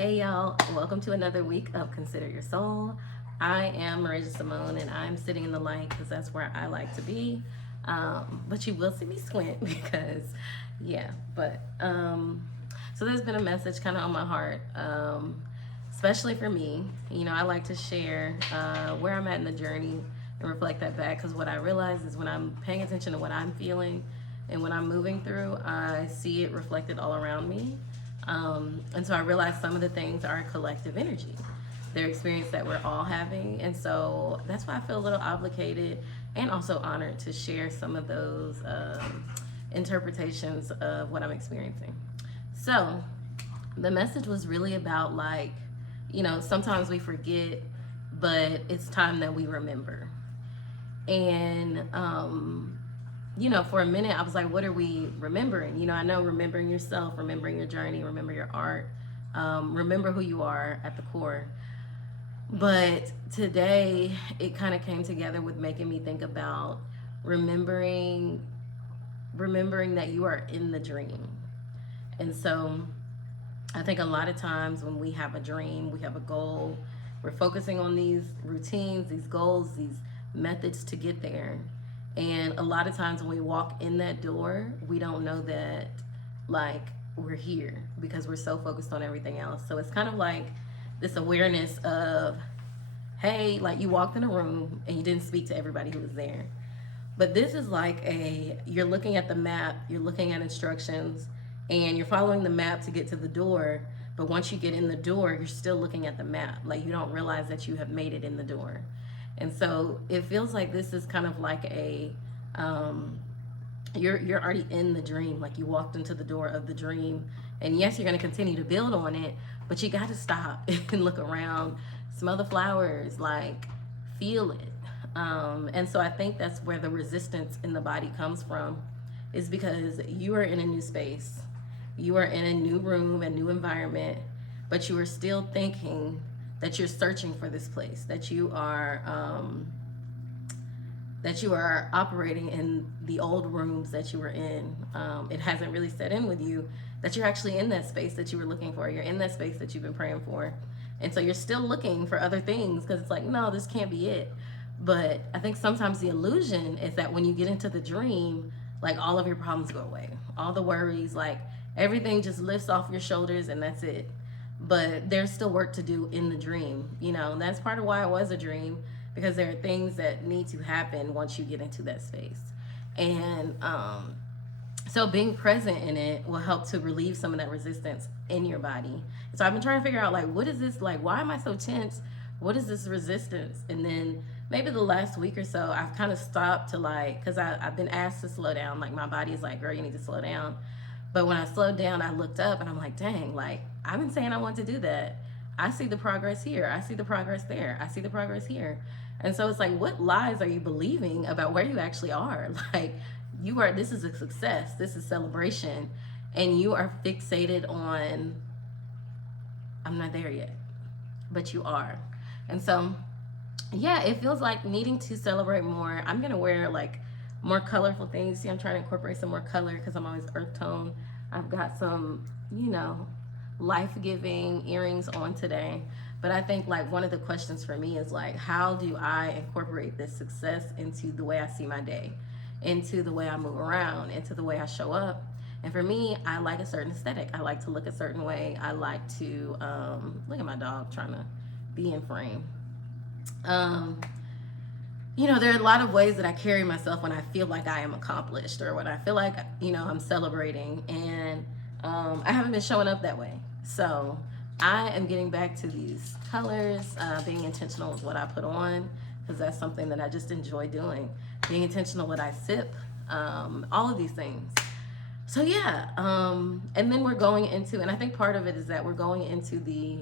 Hey y'all, welcome to another week of Consider Your Soul. I am Marisha Simone and I'm sitting in the light because that's where I like to be. But you will see me squint because, yeah, so there's been a message kind of on my heart, especially for me. I like to share where I'm at in the journey and reflect that back because what I realize is when I'm paying attention to what I'm feeling and when I'm moving through, I see it reflected all around me. And so I realized some of the things are collective energy. They're experience that we're all having. And so that's why I feel a little obligated and also honored to share some of those interpretations of what I'm experiencing. So the message was really about sometimes we forget, but it's time that we remember. And for a minute, I was like, what are we remembering? I know remembering yourself, remembering your journey, remember your art, remember who you are at the core. But today, it kind of came together with making me think about remembering that you are in the dream. And so I think a lot of times when we have a dream, we have a goal, we're focusing on these routines, these goals, these methods to get there. And a lot of times when we walk in that door, we don't know that we're here because we're so focused on everything else. So it's kind of like this awareness of, hey, like you walked in a room and you didn't speak to everybody who was there. But this is you're looking at the map, you're looking at instructions, and you're following the map to get to the door. But once you get in the door, you're still looking at the map. Like you don't realize that you have made it in the door. And so it feels like this is kind of like you're already in the dream. Like you walked into the door of the dream. And yes, you're going to continue to build on it, but you got to stop and look around, smell the flowers, feel it. And so I think that's where the resistance in the body comes from, is because you are in a new space. You are in a new room, a new environment, but you are still thinking that you're searching for this place, that you are operating in the old rooms that you were in. It hasn't really set in with you that you're actually in that space that you were looking for. You're in that space that you've been praying for. And so you're still looking for other things because it's like, no, this can't be it. But I think sometimes the illusion is that when you get into the dream, all of your problems go away. All the worries, everything just lifts off your shoulders and that's it. But there's still work to do in the dream, and that's part of why it was a dream, because there are things that need to happen once you get into that space. And so being present in it will help to relieve some of that resistance in your body. So I've been trying to figure out what is this, why am I so tense? What is this resistance? And then maybe the last week or so, I've kind of stopped to because I've been asked to slow down. My body is like, girl, you need to slow down. But when I slowed down, I looked up and I'm like, dang, I've been saying I want to do that. I see the progress here. I see the progress there. I see the progress here. And so it's like, what lies are you believing about where you actually are? This is a success. This is celebration. And you are fixated on, I'm not there yet, but you are. And so, yeah, it feels like needing to celebrate more. I'm going to wear more colorful things. See, I'm trying to incorporate some more color because I'm always earth tone. I've got some, life-giving earrings on today. But I think one of the questions for me is how do I incorporate this success into the way I see my day, into the way I move around, into the way I show up. And for me, I like a certain aesthetic. I like to look a certain way. I like to look at my dog trying to be in frame. There are a lot of ways that I carry myself when I feel like I am accomplished or when I feel like, I'm celebrating. And I haven't been showing up that way. So I am getting back to these colors, being intentional with what I put on, because that's something that I just enjoy doing. Being intentional with what I sip, all of these things. So yeah, and then we're going into, and I think part of it is that we're going into the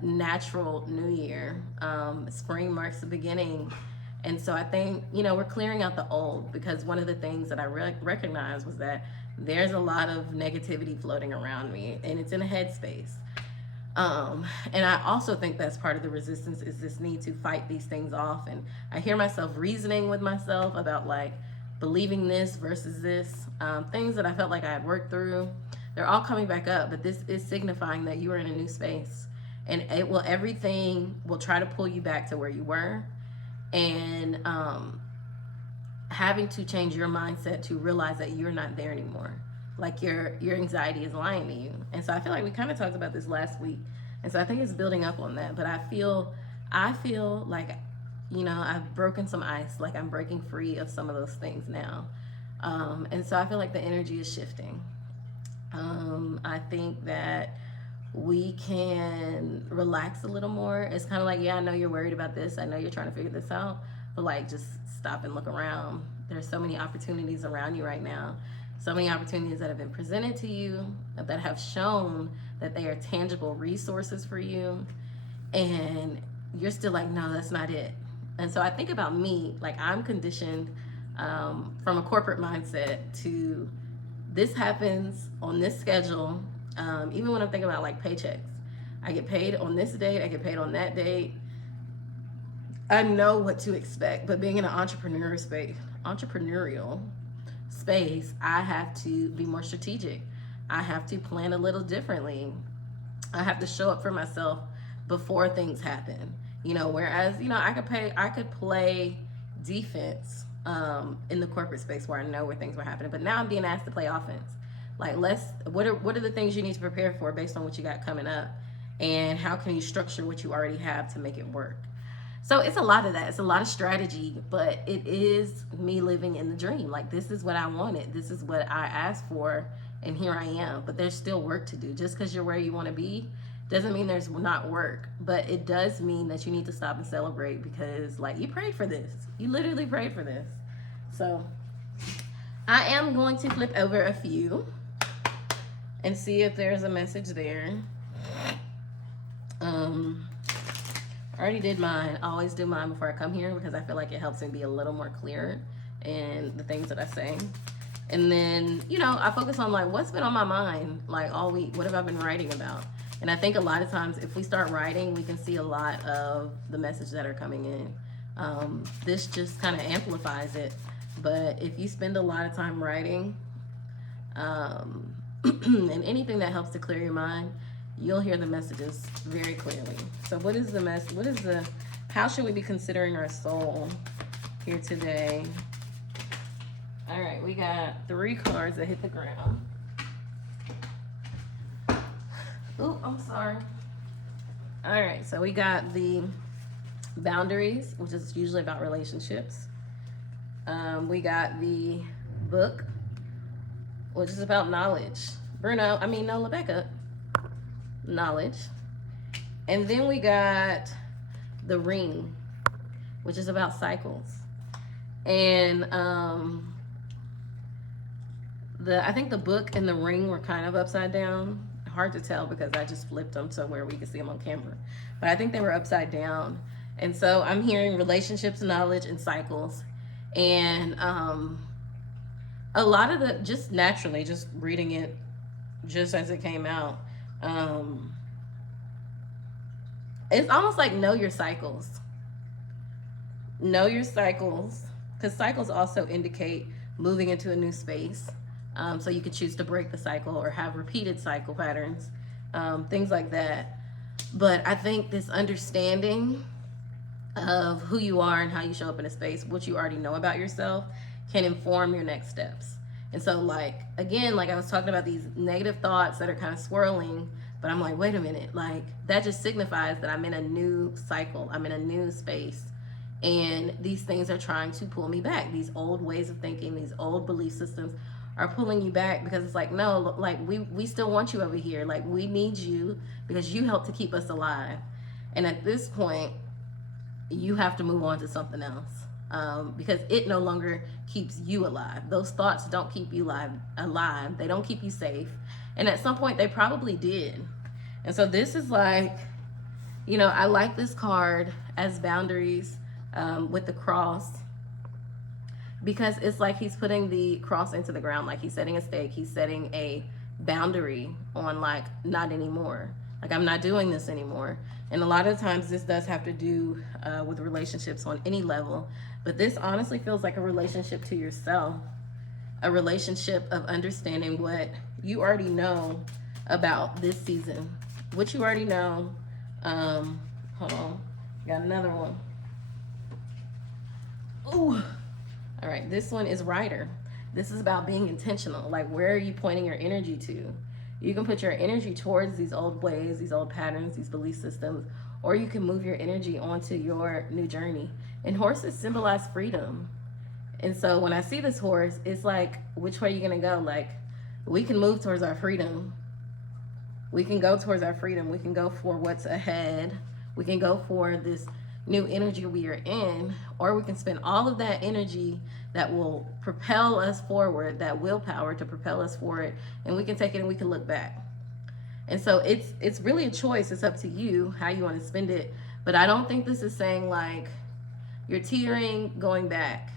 natural new year. Spring marks the beginning. And so I think, we're clearing out the old, because one of the things that I recognized was that there's a lot of negativity floating around me, and it's in a headspace. And I also think that's part of the resistance, is this need to fight these things off. And I hear myself reasoning with myself about believing this versus this, things that I felt like I had worked through. they're all coming back up, but this is signifying that you are in a new space, and everything will try to pull you back to where you were, and having to change your mindset to realize that you're not there anymore. Like your anxiety is lying to you. And so I feel like we kind of talked about this last week. And so I think it's building up on that. But I feel like, I've broken some ice. Like I'm breaking free of some of those things now. And so I feel like the energy is shifting. I think that we can relax a little more. It's kind of like, yeah, I know you're worried about this. I know you're trying to figure this out, but like, just stop and look around. There's so many opportunities around you right now. So many opportunities that have been presented to you that have shown that they are tangible resources for you. And you're still like, no, that's not it. And so I think about me, like I'm conditioned from a corporate mindset to this happens on this schedule. Even when I'm thinking about like paychecks, I get paid on this date, I get paid on that date. I know what to expect, but being in an entrepreneurial space, I have to be more strategic. I have to plan a little differently. I have to show up for myself before things happen. Whereas, I could play defense in the corporate space where I know where things were happening, but now I'm being asked to play offense. Like, what are the things you need to prepare for based on what you got coming up, and how can you structure what you already have to make it work? So it's a lot of that. It's a lot of strategy, but it is me living in the dream. Like, this is what I wanted. This is what I asked for, and here I am. But there's still work to do. Just because you're where you want to be doesn't mean there's not work, but it does mean that you need to stop and celebrate, because like, you prayed for this. You literally prayed for this. So I am going to flip over a few and see if there's a message there. I already did mine. I always do mine before I come here because I feel like it helps me be a little more clear in the things that I say. And then, I focus on like what's been on my mind like all week. What have I been writing about? And I think a lot of times if we start writing, we can see a lot of the messages that are coming in. This just kind of amplifies it. But if you spend a lot of time writing, and anything that helps to clear your mind, you'll hear the messages very clearly. So what is how should we be considering our soul here today? All right, we got 3 cards that hit the ground. Ooh, I'm sorry. All right, so we got the boundaries, which is usually about relationships. We got the book, which is about knowledge. Nola, back up. Knowledge. And then we got the ring, which is about cycles. And I think the book and the ring were kind of upside down. Hard to tell because I just flipped them to where we could see them on camera. But I think they were upside down. And so I'm hearing relationships, knowledge, and cycles. And a lot of the, just naturally, just reading it just as it came out, it's almost like know your cycles. Know your cycles, because cycles also indicate moving into a new space. So you could choose to break the cycle or have repeated cycle patterns, things like that. But I think this understanding of who you are and how you show up in a space, what you already know about yourself, can inform your next steps. And so like, again, like I was talking about these negative thoughts that are kind of swirling, but I'm like, wait a minute, like that just signifies that I'm in a new cycle. I'm in a new space. And these things are trying to pull me back. These old ways of thinking, these old belief systems are pulling you back, because it's like, no, like we still want you over here. Like, we need you because you help to keep us alive. And at this point, you have to move on to something else, because it no longer keeps you alive. Those thoughts don't keep you alive. They don't keep you safe. And at some point, they probably did. And so this is like, I like this card as boundaries, with the cross, because it's like he's putting the cross into the ground, like he's setting a stake, he's setting a boundary on like, not anymore. Like, I'm not doing this anymore. And a lot of times this does have to do with relationships on any level, but this honestly feels like a relationship to yourself, a relationship of understanding what you already know about this season. What you already know. Hold on. Got another one. Ooh. All right, this one is Rider. This is about being intentional. Like, where are you pointing your energy to? You can put your energy towards these old ways, these old patterns, these belief systems, or you can move your energy onto your new journey. And horses symbolize freedom. And so when I see this horse, it's like, which way are you going to go? Like, we can move towards our freedom. We can go towards our freedom. We can go for what's ahead. We can go for this new energy we are in, or we can spend all of that energy that will propel us forward, that willpower to propel us forward, and we can take it and we can look back. And so it's really a choice. It's up to you how you want to spend it. But I don't think this is saying like you're teetering going back.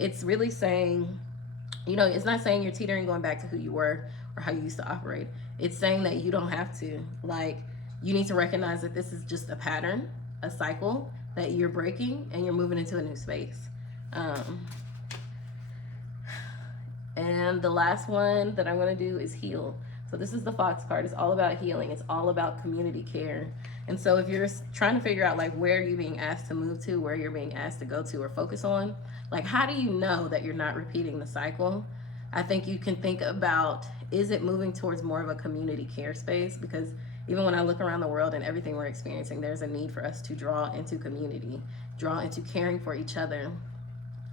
It's really saying, you know, it's not saying you're teetering going back to who you were or how you used to operate. It's saying that you don't have to. Like, you need to recognize that this is just a pattern, a cycle that you're breaking, and you're moving into a new space. And the last one that I'm going to do is heal. So this is the Fox card. It's all about healing. It's all about community care. And so if you're trying to figure out like where you're being asked to move to, where you're being asked to go to or focus on, like how do you know that you're not repeating the cycle? I think you can think about, is it moving towards more of a community care space? Because even when I look around the world and everything we're experiencing, there's a need for us to draw into community, draw into caring for each other.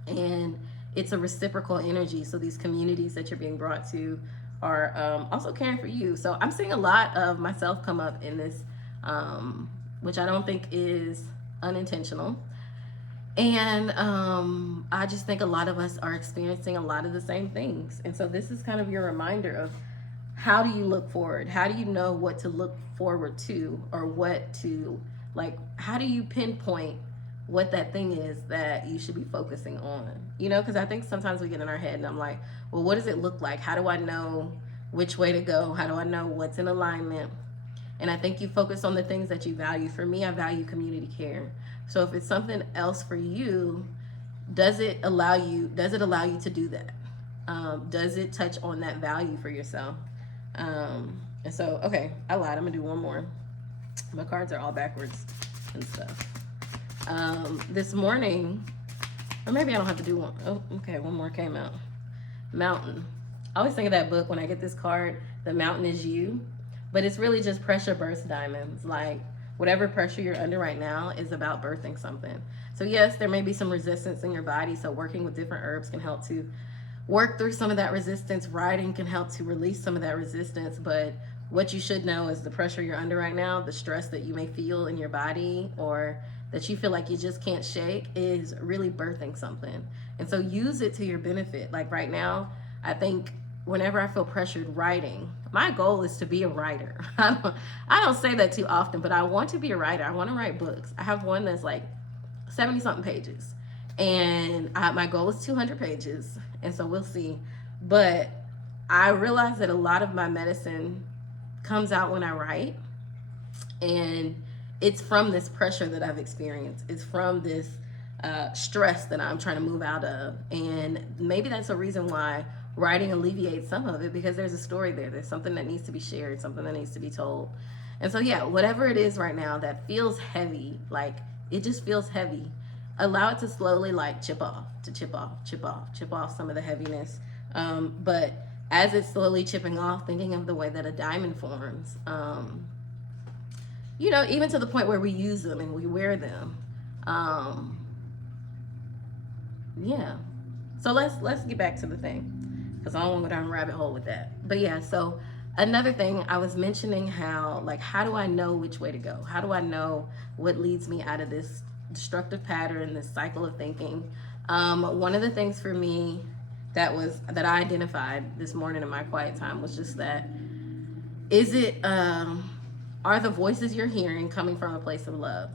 And it's a reciprocal energy. So these communities that you're being brought to are also caring for you. So I'm seeing a lot of myself come up in this, which I don't think is unintentional. And I just think a lot of us are experiencing a lot of the same things. And so this is kind of your reminder of, how do you look forward? How do you know what to look forward to, or what to, like, how do you pinpoint what that thing is that you should be focusing on? You know, because I think sometimes we get in our head and I'm like, well, what does it look like? How do I know which way to go? How do I know what's in alignment? And I think you focus on the things that you value. For me, I value community care. So if it's something else for you, does it allow you to do that? Does it touch on that value for yourself? And so, okay, I lied. I'm gonna do one more. My cards are all backwards and stuff. This morning, or maybe I don't have to do one. Oh, okay, one more came out. Mountain. I always think of that book when I get this card, The Mountain Is You, but it's really just pressure burst diamonds. Like, whatever pressure you're under right now is about birthing something. So yes, there may be some resistance in your body. So working with different herbs can help to work through some of that resistance. Writing can help to release some of that resistance. But what you should know is the pressure you're under right now, the stress that you may feel in your body, or that you feel like you just can't shake, is really birthing something. And so use it to your benefit. Like right now, I think whenever I feel pressured writing, my goal is to be a writer. I don't say that too often, but I want to be a writer. I want to write books. I have one that's like 70 something pages, and my goal is 200 pages. And so we'll see. But I realize that a lot of my medicine comes out when I write, and it's from this pressure that I've experienced. It's from this stress that I'm trying to move out of. And maybe that's a reason why writing alleviates some of it, because there's a story there. There's something that needs to be shared, something that needs to be told. And so, yeah, whatever it is right now that feels heavy, like it just feels heavy, allow it to slowly like chip off some of the heaviness. But as it's slowly chipping off, thinking of the way that a diamond forms, you know, even to the point where we use them and we wear them. Yeah. So let's get back to the thing, because I don't want to go down a rabbit hole with that. But yeah, so another thing, I was mentioning how, like, how do I know which way to go? How do I know what leads me out of this destructive pattern, this cycle of thinking? One of the things for me that I identified this morning in my quiet time was just that, are the voices you're hearing coming from a place of love?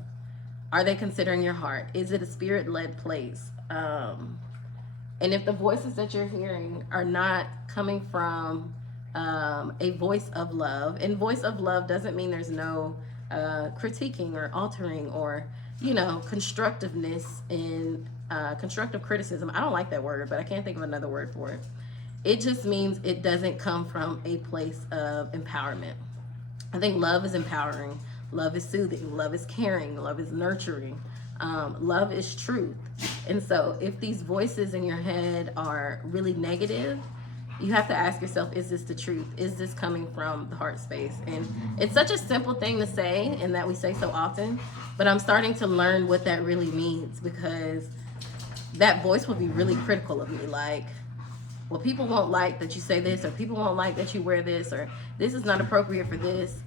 Are they considering your heart? Is it a spirit-led place? And if the voices that you're hearing are not coming from a voice of love, and voice of love doesn't mean there's no critiquing or altering or, you know, constructiveness and constructive criticism. I don't like that word, but I can't think of another word for it. it just means it doesn't come from a place of empowerment. I think love is empowering, love is soothing, love is caring, love is nurturing, love is truth. And so if these voices in your head are really negative, you have to ask yourself, is this the truth? Is this coming from the heart space? And it's such a simple thing to say, and that we say so often, but I'm starting to learn what that really means, because that voice will be really critical of me. Like, well, people won't like that you say this, or people won't like that you wear this, or this is not appropriate for this.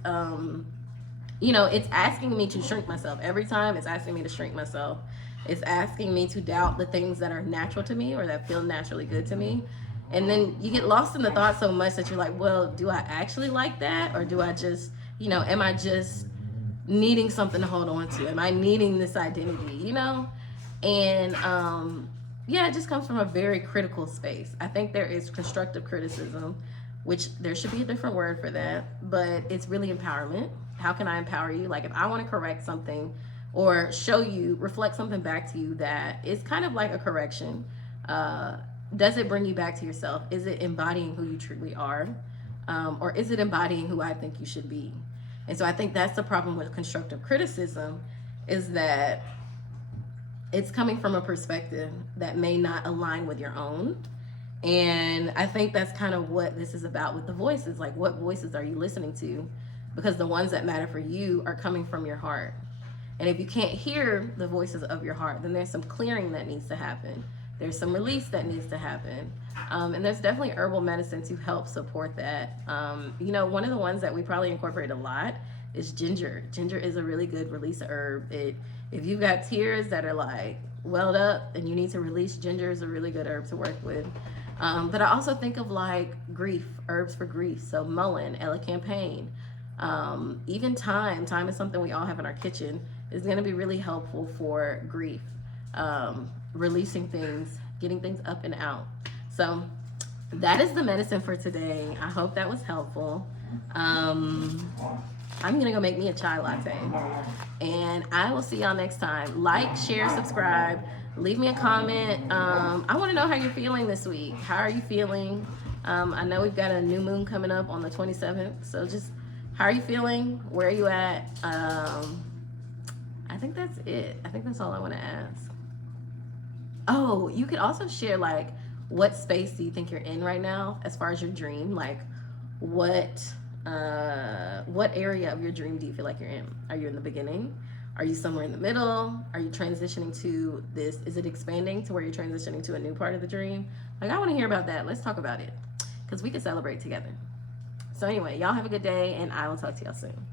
You know, it's asking me to shrink myself. Every time it's asking me to shrink myself. It's asking me to doubt the things that are natural to me or that feel naturally good to me. And then you get lost in the thought so much that you're like, well, do I actually like that? Or do I just, you know, am I just needing something to hold on to? Am I needing this identity, you know? And yeah, it just comes from a very critical space. I think there is constructive criticism, which there should be a different word for that, but it's really empowerment. How can I empower you? Like, if I want to correct something or show you, reflect something back to you that is kind of like a correction, does it bring you back to yourself? Is it embodying who you truly are? Or is it embodying who I think you should be? And so I think that's the problem with constructive criticism, is that it's coming from a perspective that may not align with your own. And I think that's kind of what this is about with the voices. Like, what voices are you listening to? Because the ones that matter for you are coming from your heart. And if you can't hear the voices of your heart, then there's some clearing that needs to happen. There's some release that needs to happen. And there's definitely herbal medicine to help support that. You know, one of the ones that we probably incorporate a lot is ginger. Ginger is a really good release herb. If you've got tears that are like welled up and you need to release, ginger is a really good herb to work with. But I also think of like grief, herbs for grief. So mullein, elecampane, even thyme. Thyme is something we all have in our kitchen. Is going to be really helpful for grief, releasing things, getting things up and out. So that is the medicine for today. I hope that was helpful. I'm gonna go make me a chai latte, and I will see y'all next time. Like, share, subscribe, leave me a comment. I want to know how you're feeling this week. How are you feeling? I know we've got a new moon coming up on the 27th, so just how are you feeling? Where are you at? I think that's it. I think that's all I want to ask. Oh, you could also share, like, what space do you think you're in right now as far as your dream? Like, what area of your dream do you feel like you're in? Are you in the beginning? Are you somewhere in the middle? Are you transitioning to this? Is it expanding to where you're transitioning to a new part of the dream? Like, I want to hear about that. Let's talk about it, because we can celebrate together. So anyway, y'all have a good day, and I will talk to y'all soon.